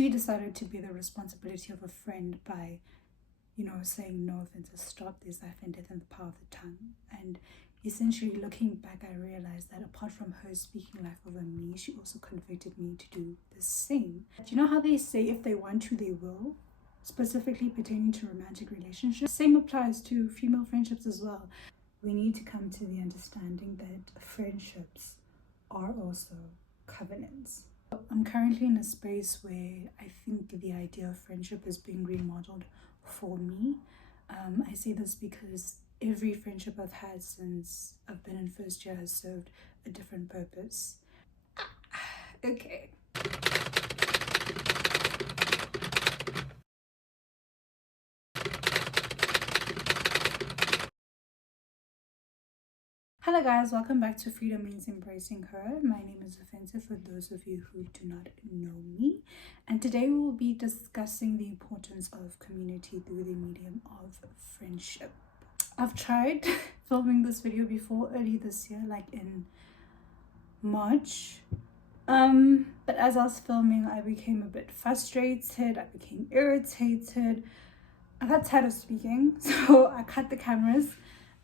she decided to be the responsibility of a friend by, saying no offenses, stop, there's life and death in the power of the tongue. And essentially looking back, I realized that apart from her speaking life over me, she also convicted me to do the same. Do you know how they say if they want to, they will? Specifically pertaining to romantic relationships. Same applies to female friendships as well. We need to come to the understanding that friendships are also covenants. I'm currently in a space where I think the idea of friendship is being remodeled for me. I say this because every friendship I've had since I've been in first year has served a different purpose. Okay. Hello guys, welcome back to Freedom Means Embracing Her. My name is Offensive for those of you who do not know me. And today we will be discussing the importance of community through the medium of friendship. I've tried filming this video before early this year, like in March. But as I was filming, I became a bit frustrated, I became irritated. I got tired of speaking, so I cut the cameras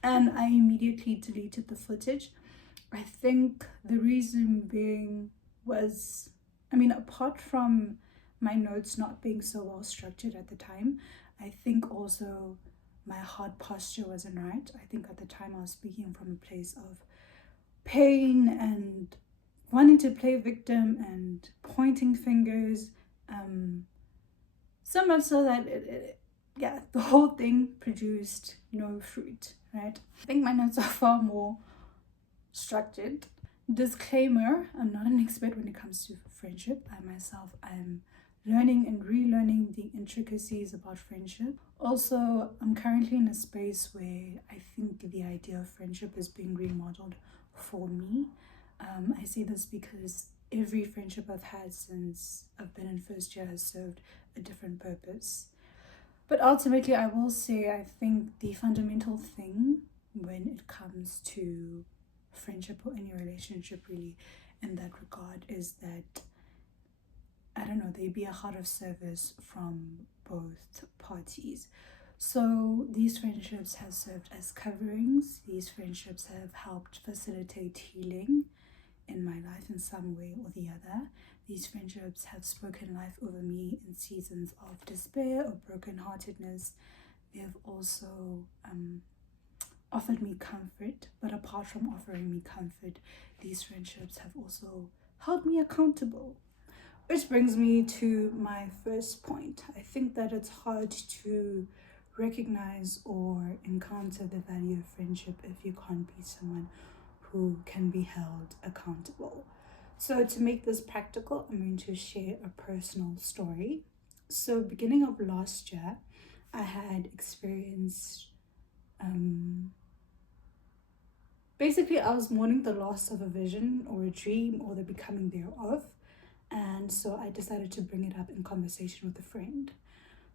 and I immediately deleted the footage. I think the reason being was, apart from my notes not being so well structured at the time, I think also my heart posture wasn't right. I think at the time I was speaking from a place of pain and wanting to play victim and pointing fingers, so much so that the whole thing produced no fruit, right? I think my notes are far more structured. Disclaimer, I'm not an expert when it comes to friendship. I myself am learning and relearning the intricacies about friendship. Also, I'm currently in a space where I think the idea of friendship is being remodeled for me. I say this because every friendship I've had since I've been in first year has served a different purpose. But ultimately, I will say I think the fundamental thing when it comes to friendship or any relationship really in that regard is that, there be a heart of service from both parties. So these friendships have served as coverings. These friendships have helped facilitate healing in my life in some way or the other. These friendships have spoken life over me in seasons of despair or brokenheartedness. They have also offered me comfort, but apart from offering me comfort, these friendships have also held me accountable. Which brings me to my first point. I think that it's hard to recognize or encounter the value of friendship if you can't be someone who can be held accountable. So to make this practical, I'm going to share a personal story. So beginning of last year, I had experienced, basically I was mourning the loss of a vision or a dream or the becoming thereof. And so I decided to bring it up in conversation with a friend.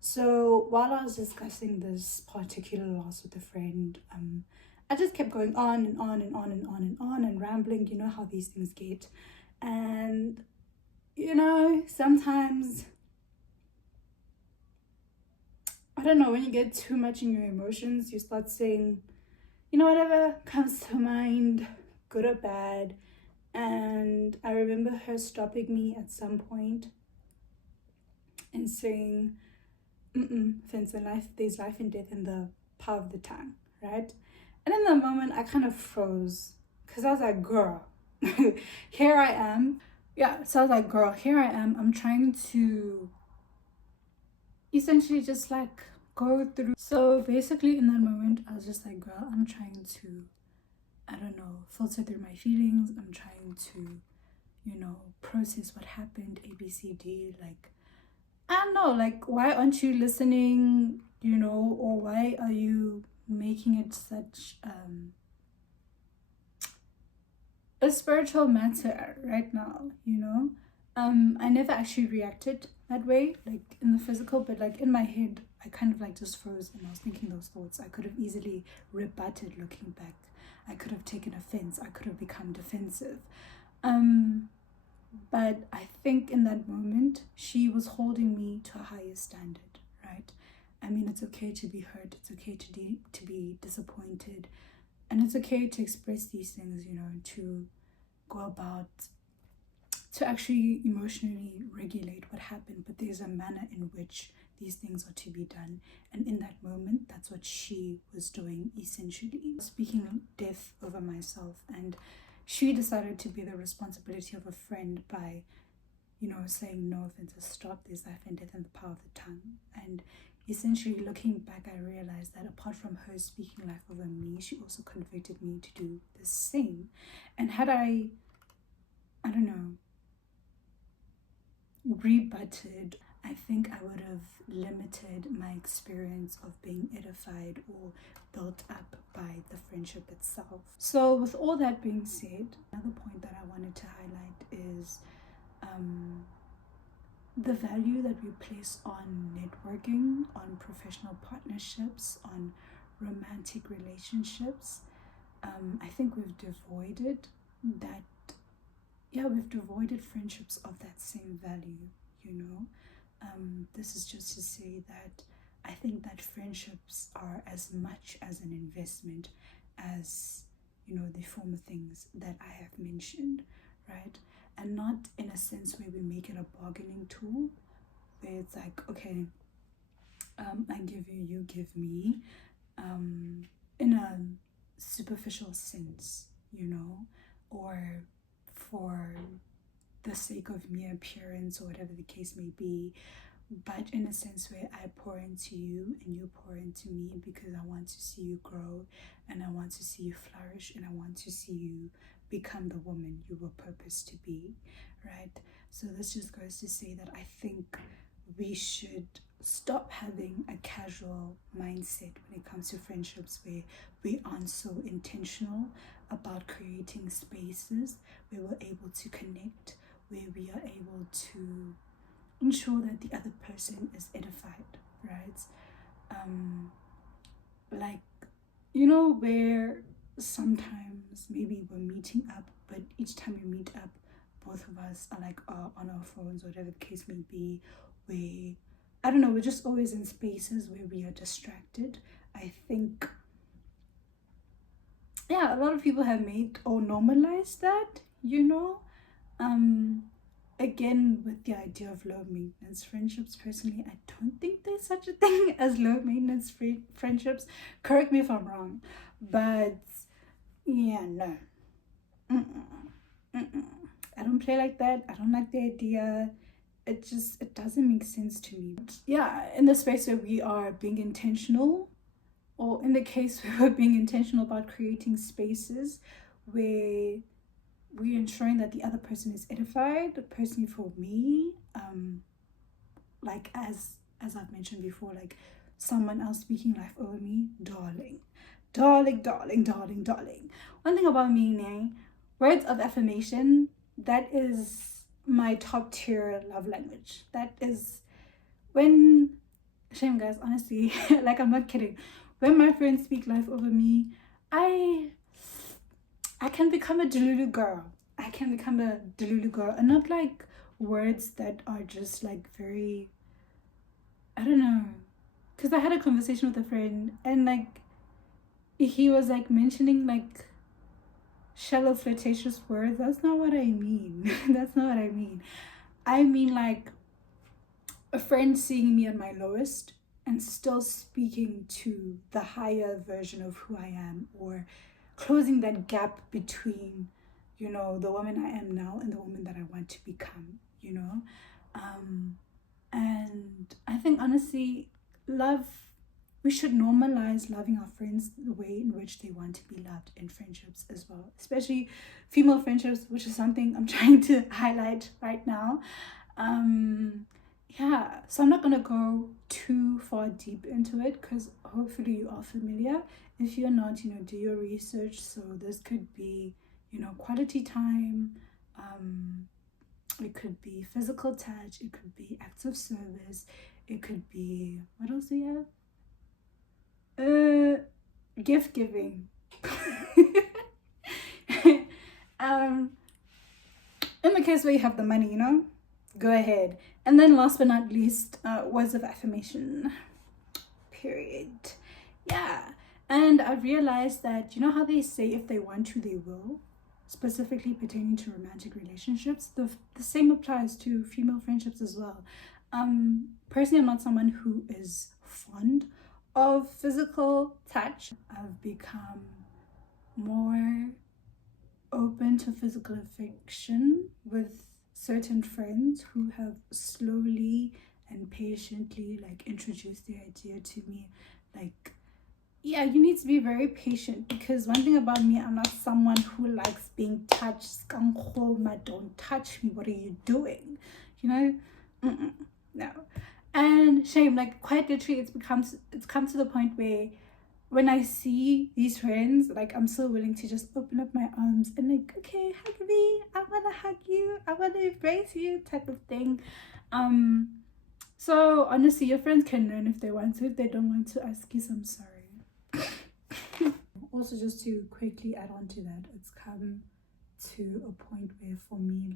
So while I was discussing this particular loss with a friend, I just kept going on and on and on and on and on and rambling. You know how these things get. And, sometimes, I don't know, when you get too much in your emotions, you start saying, whatever comes to mind, good or bad. And I remember her stopping me at some point and saying, Vince, there's life and death in the power of the tongue, right? And in that moment, I kind of froze because I was like, girl, here I am. Yeah, so I was like, girl, here I am. I'm trying to essentially just like go through. So basically in that moment, I was just like, girl, I'm trying to, filter through my feelings. I'm trying to, process what happened, ABCD. Like, I don't know, like, why aren't you listening, or why are you making it such a spiritual matter right now, I never actually reacted that way, like in the physical, but like in my head, I kind of like just froze and I was thinking those thoughts. I could have easily rebutted looking back. I could have taken offense. I could have become defensive. But I think in that moment, she was holding me to a higher standard, right? I mean, it's okay to be hurt. It's okay to be disappointed. And it's okay to express these things, you know, to go about, to actually emotionally regulate what happened. But there's a manner in which these things are to be done. And in that moment, that's what she was doing, essentially. Speaking death over myself. And she decided to be the responsibility of a friend by, you know, saying no offense, stop, there's life and death in the power of the tongue. And essentially looking back, I realized that apart from her speaking life over me, she also convicted me to do the same. And had I don't know, rebutted, I think I would have limited my experience of being edified or built up by the friendship itself. So with all that being said, another point that I wanted to highlight is the value that we place on networking, on professional partnerships, on romantic relationships. I think we've devoided that. Yeah, we've devoided friendships of that same value, you know. This is just to say that I think that friendships are as much as an investment as, you know, the former things that I have mentioned, right? And not in a sense where we make it a bargaining tool, where it's like, okay, I give you, you give me, in a superficial sense, you know, or for the sake of mere appearance or whatever the case may be, but in a sense where I pour into you and you pour into me because I want to see you grow and I want to see you flourish and I want to see you become the woman you were purposed to be, right? So this just goes to say that I think we should stop having a casual mindset when it comes to friendships where we aren't so intentional about creating spaces where we're able to connect, where we are able to ensure that the other person is edified, right? Like, you know, where sometimes maybe we're meeting up, but each time we meet up, both of us are like on our phones, whatever the case may be, where, I don't know, we're just always in spaces where we are distracted. I think, yeah, a lot of people have made or normalized that, you know. Again, with the idea of low maintenance friendships, personally, I don't think there's such a thing as low maintenance friendships. Correct me if I'm wrong, but yeah, no. I don't play like that. I don't like the idea. It doesn't make sense to me. But yeah, in the space where we are being intentional, or in the case where we're being intentional about creating spaces where we're ensuring that the other person is edified. Personally, for me, like as I've mentioned before, like someone else speaking life over me, darling. One thing about me, words of affirmation, that is my top tier love language. That is when, shame guys, honestly, like I'm not kidding, when my friends speak life over me, I can become a delulu girl. And not like words that are just like very, I don't know. Because I had a conversation with a friend and like he was like mentioning like shallow flirtatious words. That's not what I mean. That's not what I mean. I mean like a friend seeing me at my lowest and still speaking to the higher version of who I am, or closing that gap between, you know, the woman I am now and the woman that I want to become, you know. And I think honestly, we should normalize loving our friends the way in which they want to be loved in friendships as well, especially female friendships, which is something I'm trying to highlight right now. Yeah, so I'm not gonna go too far deep into it because hopefully you are familiar. If you're not, you know, do your research. So this could be, you know, quality time, it could be physical touch, it could be acts of service, it could be, what else do we have? Gift giving. In the a case where you have the money, go ahead. And then last but not least, words of affirmation. Period. Yeah. And I realized that, how they say if they want to, they will, specifically pertaining to romantic relationships. The same applies to female friendships as well. Personally, I'm not someone who is fond of physical touch. I've become more open to physical affection with certain friends who have slowly and patiently introduced the idea to me, yeah, you need to be very patient, because one thing about me, I'm not someone who likes being touched. Don't touch me, what are you doing? No. And shame, quite literally, it's come to the point where when I see these friends, I'm so willing to just open up my arms and okay, hug me, I wanna hug you, I wanna embrace you, type of thing. So honestly, your friends can learn if they want to. If they don't want to, excuse, I'm sorry. Also, just to quickly add on to that, it's come to a point where for me,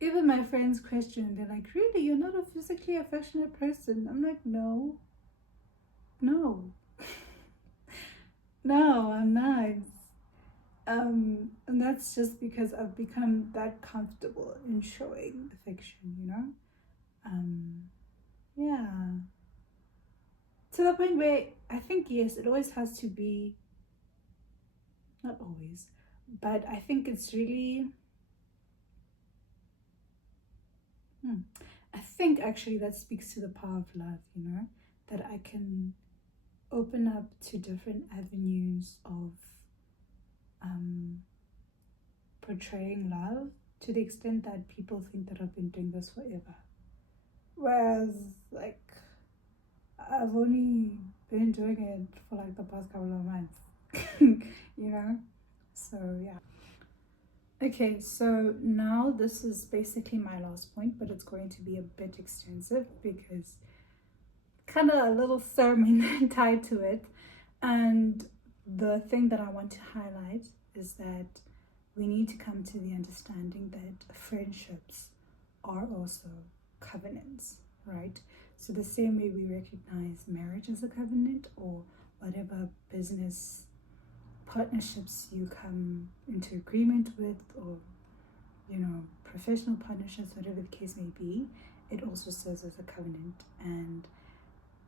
even my friends question, they're like, really, you're not a physically affectionate person? I'm like, no, no, I'm not. And that's just because I've become that comfortable in showing affection, yeah. To the point where I think, yes, it always has to be, not always, but I think it's really, I think actually that speaks to the power of love, that I can open up to different avenues of portraying love, to the extent that people think that I've been doing this forever. Whereas, I've only been doing it for the past couple of months, So, yeah. Okay, so now this is basically my last point, but it's going to be a bit extensive because kind of a little sermon tied to it. And the thing that I want to highlight is that we need to come to the understanding that friendships are also covenants, right? So the same way we recognize marriage as a covenant, or whatever business partnerships you come into agreement with, or professional partnerships, whatever the case may be, it also serves as a covenant. And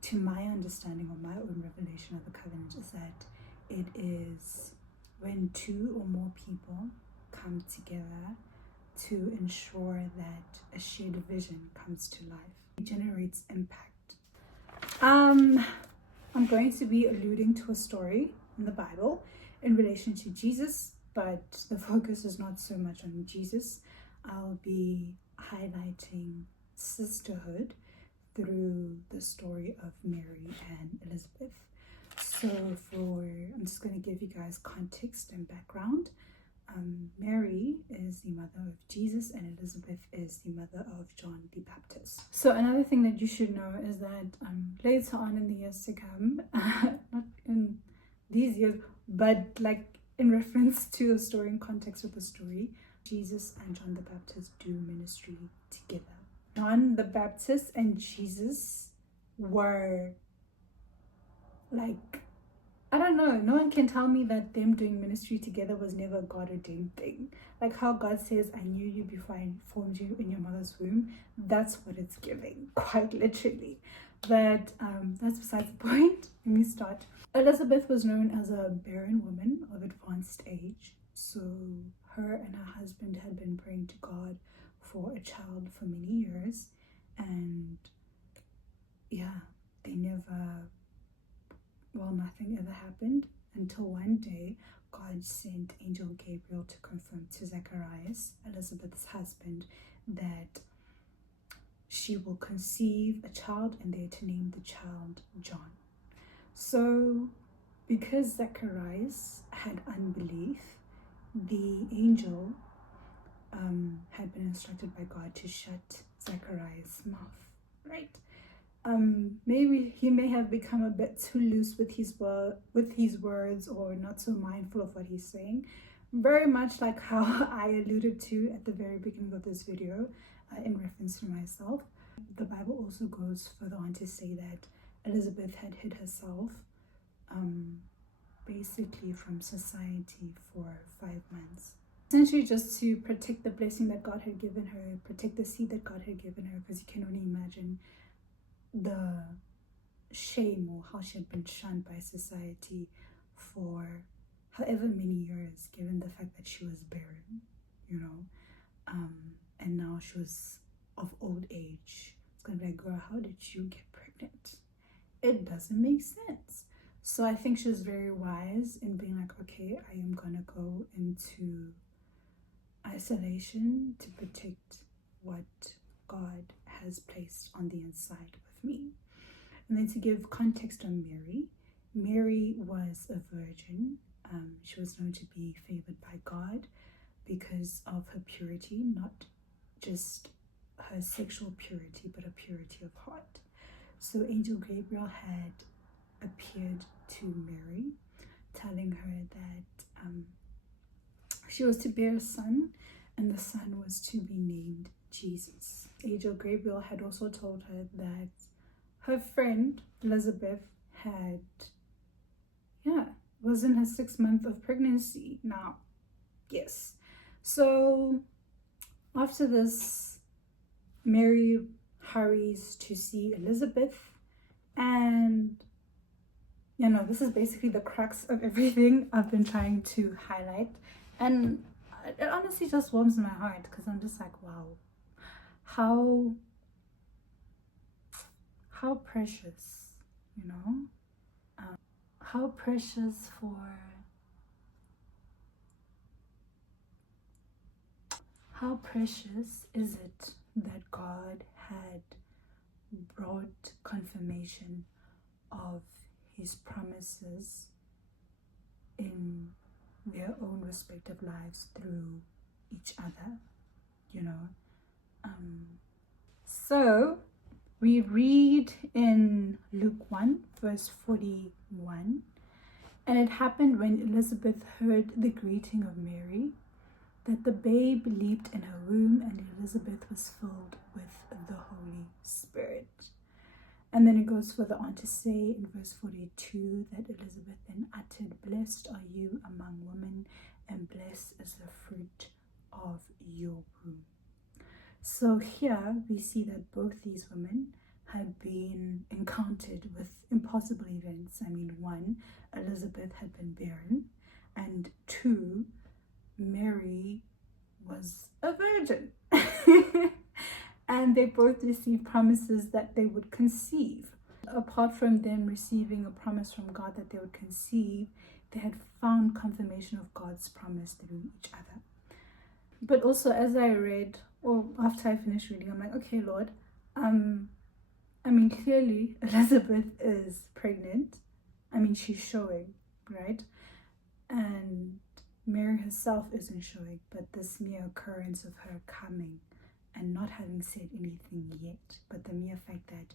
to my understanding, or my own revelation of a covenant, is that it is when two or more people come together to ensure that a shared vision comes to life. It generates impact. I'm going to be alluding to a story in the Bible in relation to Jesus, but the focus is not so much on Jesus. I'll be highlighting sisterhood through the story of Mary and Elizabeth. So I'm just going to give you guys context and background. Mary is the mother of Jesus, and Elizabeth is the mother of John the Baptist. So another thing that you should know is that later on in the years to come, not in these years, but in reference to the story, in context with the story, Jesus and John the Baptist do ministry together. John the Baptist and Jesus were I don't know, no one can tell me that them doing ministry together was never a God ordained thing. How God says, I knew you before I formed you in your mother's womb. That's what it's giving, quite literally. But that's besides the point. Let me start. Elizabeth was known as a barren woman of advanced age. So her and her husband had been praying to God for a child for many years. And yeah, nothing ever happened until one day God sent Angel Gabriel to confirm to Zacharias, Elizabeth's husband, that she will conceive a child and they're to name the child John. So because Zacharias had unbelief, the angel had been instructed by God to shut Zacharias' mouth, right? Maybe he may have become a bit too loose with his words, or not so mindful of what he's saying, very much like how I alluded to at the very beginning of this video, in reference to myself. The Bible also goes further on to say that Elizabeth had hid herself basically from society for 5 months. Essentially just to protect the blessing that God had given her, protect the seed that God had given her, because you can only imagine the shame or how she had been shunned by society for however many years, given the fact that she was barren, you know, and now she was of old age. It's gonna be like, girl, how did you get pregnant? It doesn't make sense. So I think she was very wise in being like, okay, I am gonna go into isolation to protect what God has placed on the inside of me. And then to give context on Mary, Mary was a virgin. She was known to be favored by God because of her purity, not just her sexual purity, but a purity of heart. So Angel Gabriel had appeared to Mary, telling her that she was to bear a son, and the son was to be named Jesus. Angel Gabriel had also told her that her friend Elizabeth was in her 6th month of pregnancy now. Yes. So after this, Mary hurries to see Elizabeth, and you know, this is basically the crux of everything I've been trying to highlight, and it honestly just warms my heart, because I'm just like, wow, how precious, you know, how precious how precious is it that God had brought confirmation of his promises in their own respective lives through each other, you know. So we read in Luke 1 verse 41, and it happened when Elizabeth heard the greeting of Mary that the babe leaped in her womb, and Elizabeth was filled with the Holy Spirit. And then it goes further on to say in verse 42 that Elizabeth then uttered, "Blessed are you among women, and blessed is the fruit of your womb." So here we see that both these women had been encountered with impossible events. I mean, 1, Elizabeth had been barren, and 2, Mary was a virgin. And they both received promises that they would conceive. Apart from them receiving a promise from God that they would conceive, they had found confirmation of God's promise through each other. But also, as I read, or after I finished reading, I'm like, okay, Lord, I mean, clearly Elizabeth is pregnant. I mean, she's showing, right? And Mary herself isn't showing, but this mere occurrence of her coming and not having said anything yet, but the mere fact that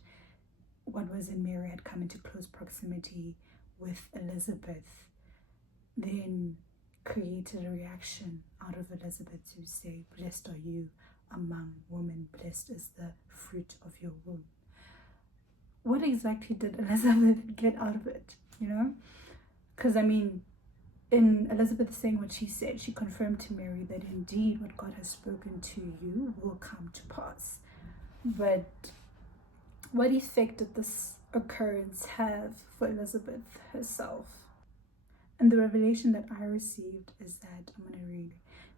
what was in Mary had come into close proximity with Elizabeth, then created a reaction out of Elizabeth to say, "Blessed are you among women, blessed is the fruit of your womb." What exactly did Elizabeth get out of it, you know? Because I mean, in Elizabeth saying what she said, she confirmed to Mary that indeed what God has spoken to you will come to pass. But what effect did this occurrence have for Elizabeth herself? And the revelation that I received is that, I'm going to read,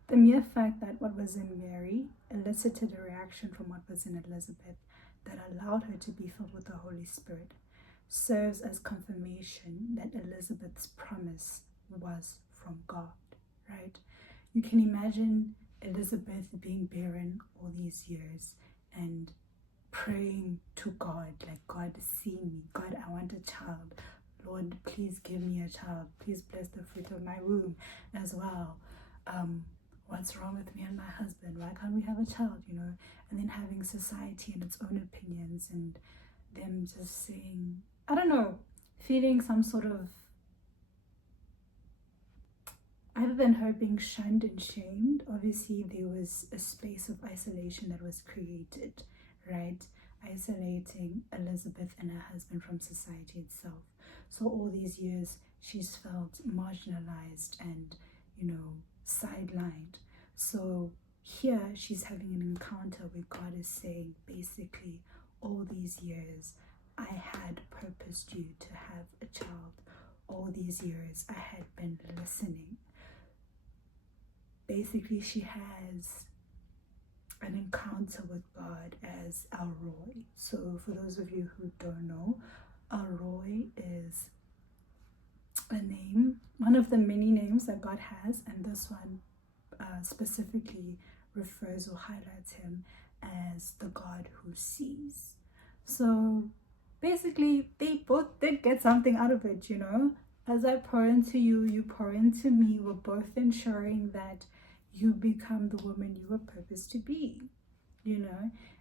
the mere fact that what was in Mary elicited a reaction from what was in Elizabeth that allowed her to be filled with the Holy Spirit serves as confirmation that Elizabeth's promise was from God, right? You can imagine Elizabeth being barren all these years and praying to God, like, "God, see me. God, I want a child. Lord, please give me a child. Please bless the fruit of my womb as well. What's wrong with me and my husband? Why can't we have a child?" You know, and then having society and its own opinions, and them just saying, I don't know, feeling some sort of, other than her being shunned and shamed, obviously there was a space of isolation that was created, right? Isolating Elizabeth and her husband from society itself. So all these years she's felt marginalized and, sidelined. So here she's having an encounter where God is saying, basically, all these years I had purposed you to have a child. All these years I had been listening. Basically, she has an encounter with God as El Roi. So for those of you who don't know, El Roi is a name, one of the many names that God has, and this one specifically refers or highlights him as the God who sees. So basically, they both did get something out of it, As I pour into you, you pour into me. We're both ensuring that you become the woman you were purposed to be,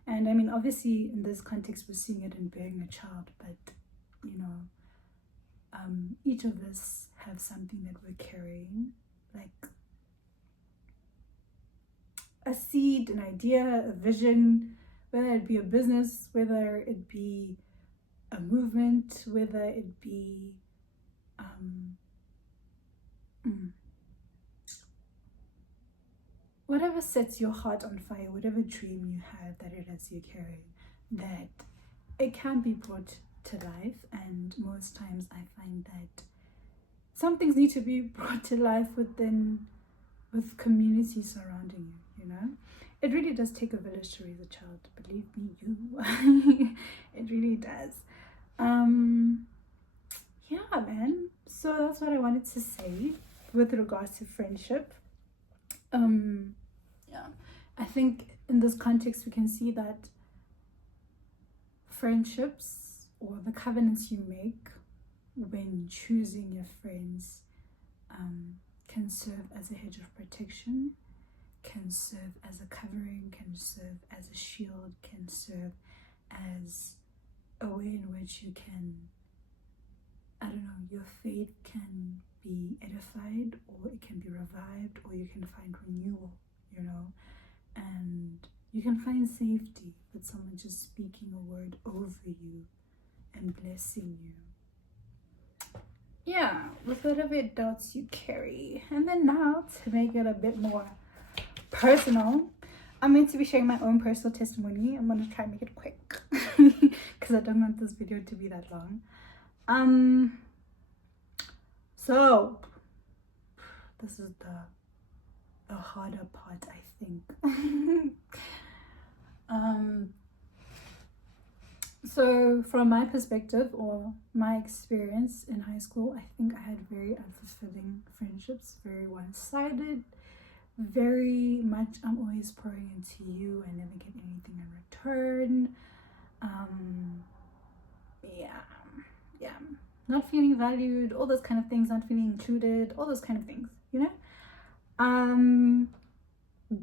And I mean, obviously, in this context, we're seeing it in bearing a child, but, each of us have something that we're carrying, like a seed, an idea, a vision, whether it be a business, whether it be a movement, whether it be whatever sets your heart on fire, whatever dream you have that it is you're carrying, that it can be brought to life. And most times I find that some things need to be brought to life with community surrounding you, It really does take a village to raise a child, believe me, it really does. Yeah, man. So that's what I wanted to say with regards to friendship. Yeah, I think in this context we can see that friendships, or the covenants you make when choosing your friends, can serve as a hedge of protection, can serve as a covering, can serve as a shield, can serve as a way in which you can, your faith can be edified, or it can be revived, or you can find renewal, and you can find safety with someone just speaking a word over you and blessing you. Yeah, with whatever doubts you carry. And then now, to make it a bit more personal, I'm going to be sharing my own personal testimony. I'm going to try and make it quick because I don't want this video to be that long. So this is the harder part, I think. So from my perspective, or my experience in high school, I think I had very unfulfilling friendships, very one-sided, very much I'm always pouring into you, I never get anything in return. Yeah, not feeling valued, all those kind of things, not feeling included, all those kind of things,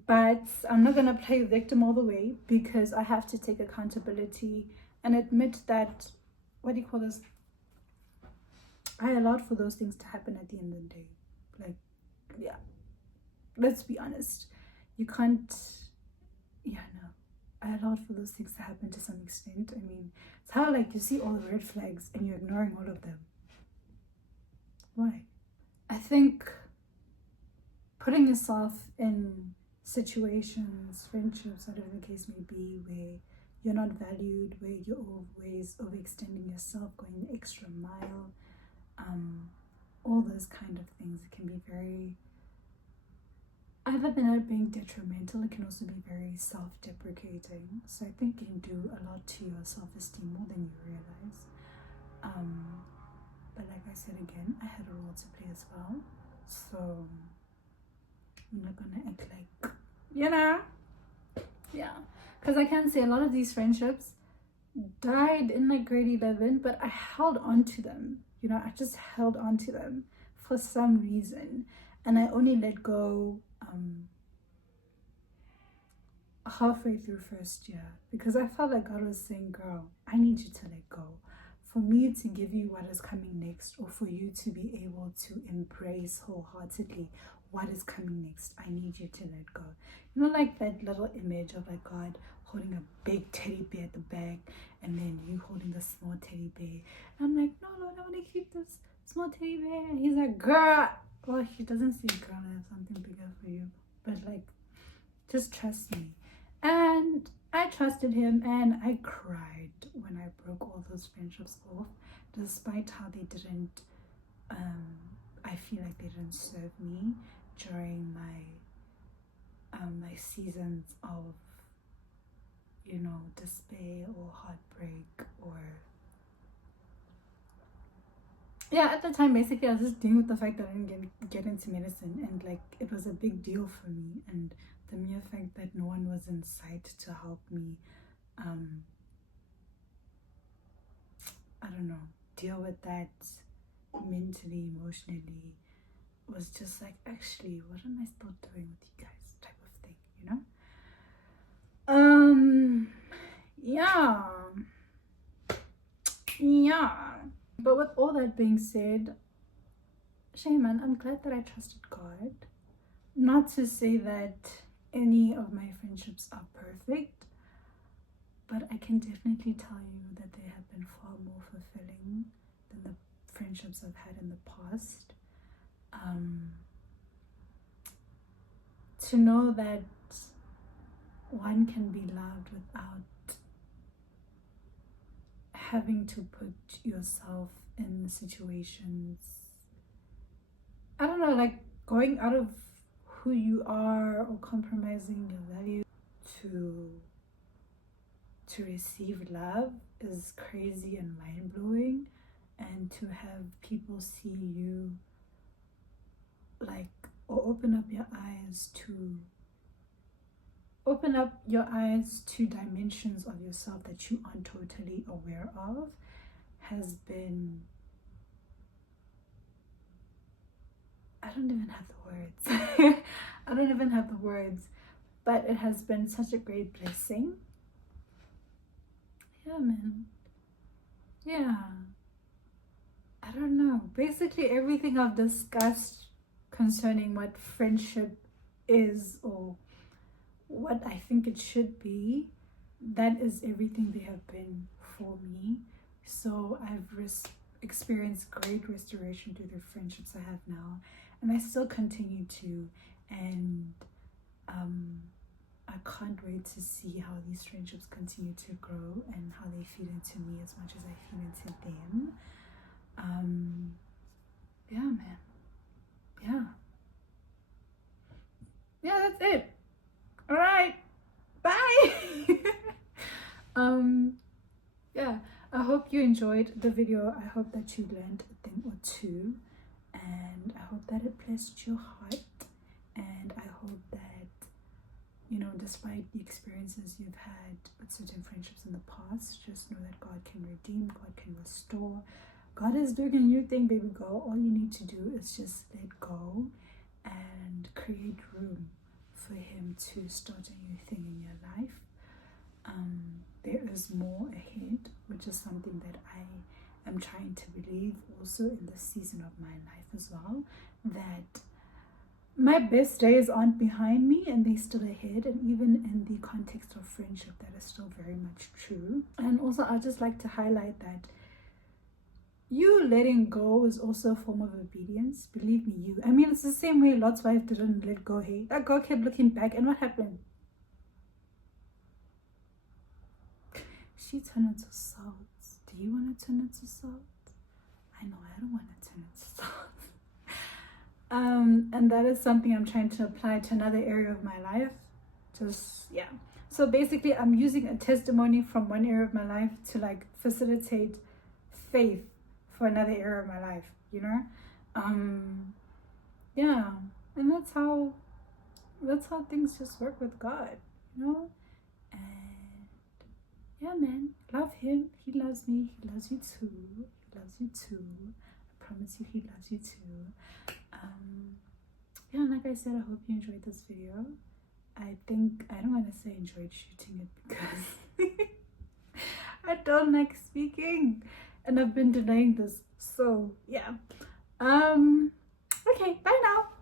but I'm not gonna play victim all the way, because I have to take accountability and admit that, I allowed for those things to happen at the end of the day. Yeah, let's be honest, you can't, I allowed for those things to happen to some extent. I mean, it's how you see all the red flags and you're ignoring all of them. Why? I think putting yourself in situations, friendships, whatever the case may be, where you're not valued, where you're always overextending yourself, going the extra mile, all those kind of things, it can be very, other than it being detrimental, it can also be very self-deprecating. So I think it can do a lot to your self-esteem more than you realize. But like I said again, I had a role to play as well. So I'm not gonna act like, yeah. Because I can say a lot of these friendships died in grade 11, but I held on to them. I just held on to them for some reason. And I only let go halfway through first year, because I felt like God was saying, girl, I need you to let go. For me to give you what is coming next, or for you to be able to embrace wholeheartedly what is coming next. I need you to let go. You know, like that little image of like God holding a big teddy bear at the back and then you holding the small teddy bear. And I'm like, no, Lord, I want to keep this small teddy bear. And he's like, girl. Well, he doesn't say girl, I have something bigger for you. But like, just trust me. And I trusted him, and I cried when I broke all those friendships off, despite how they didn't, I feel like they didn't serve me during my seasons of, you know, despair or heartbreak or... Yeah, at the time, basically, I was just dealing with the fact that I didn't get into medicine, and like, it was a big deal for me, and the mere fact that no one was in sight to help me, I don't know, deal with that mentally, emotionally, was just like, actually, what am I still doing with you guys, type of thing, you know? Yeah. But with all that being said, Shaman, I'm glad that I trusted God. Not to say that any of my friendships are perfect, but I can definitely tell you that they have been far more fulfilling than the friendships I've had in the past. To know that one can be loved without having to put yourself in situations, I don't know, like going out of who you are or compromising your value to receive love is crazy and mind-blowing. And to have people see you like, or open up your eyes to dimensions of yourself that you aren't totally aware of, has been, I don't even have the words. I don't even have the words, but it has been such a great blessing. Yeah, man. Yeah. I don't know. Basically, everything I've discussed concerning what friendship is or what I think it should be, that is everything they have been for me. So I've experienced great restoration through the friendships I have now, and I still continue to, and I can't wait to see how these friendships continue to grow and how they feed into me as much as I feed into them. Yeah, man. Yeah, that's it. All right, bye. Yeah, I hope you enjoyed the video. I hope that you learned a thing or two, and I hope that it blessed your heart, and I hope that, you know, despite the experiences you've had with certain friendships in the past, just know that God can redeem, God can restore. God is doing a new thing, baby girl. All you need to do is just let go and create room for him to start a new thing in your life. There is more ahead, which is something that I am trying to believe also in this season of my life as well, that my best days aren't behind me and they're still ahead. And even in the context of friendship, that is still very much true. And also, I'd just like to highlight that you letting go is also a form of obedience. Believe me, I mean, it's the same way Lot's wife didn't let go. Hey, that girl kept looking back, and what happened? She turned into salt. Do you want to turn into salt? I know I don't want to turn into salt. And that is something I'm trying to apply to another area of my life. Just, yeah. So basically, I'm using a testimony from one area of my life to like facilitate faith for another area of my life, you know? Yeah. And that's how things just work with God, you know? And yeah, man, love him. He loves me. He loves you too. He loves you too. I promise you, he loves you too. Yeah, like I said, I hope you enjoyed this video. I don't want to say enjoyed shooting it because I don't like speaking and I've been delaying this. So yeah. Okay, bye now.